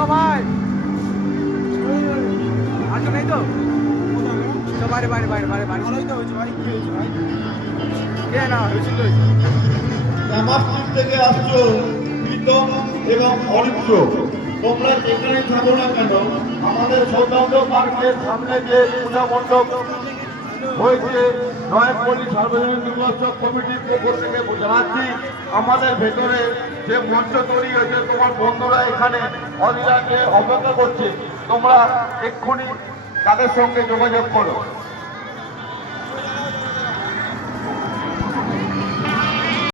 সবাই আছো নেই তো বাইরে বাইরে বাইরে বাইরে বাইরে কে না হয়েছিল শ্যামাপুর থেকে আসছো প্রীতম এবং অরিত্র, তোমরা যেখানে থাকো না কেন আমাদের সৌন্দর্য পার্কের সামনে যে পূজা মণ্ডপ হয়েছে নয়াপল্লী সার্বজনীন দুর্গোৎসব কমিটির পক্ষ থেকে জানাচ্ছি, আমাদের ভেতরে যে মঞ্চ তৈরি হয়েছে তোমার বন্ধুরা এখানে অধীরাকে অপেক্ষা করছে, তোমরা এক্ষুনি তাদের সঙ্গে যোগাযোগ করো।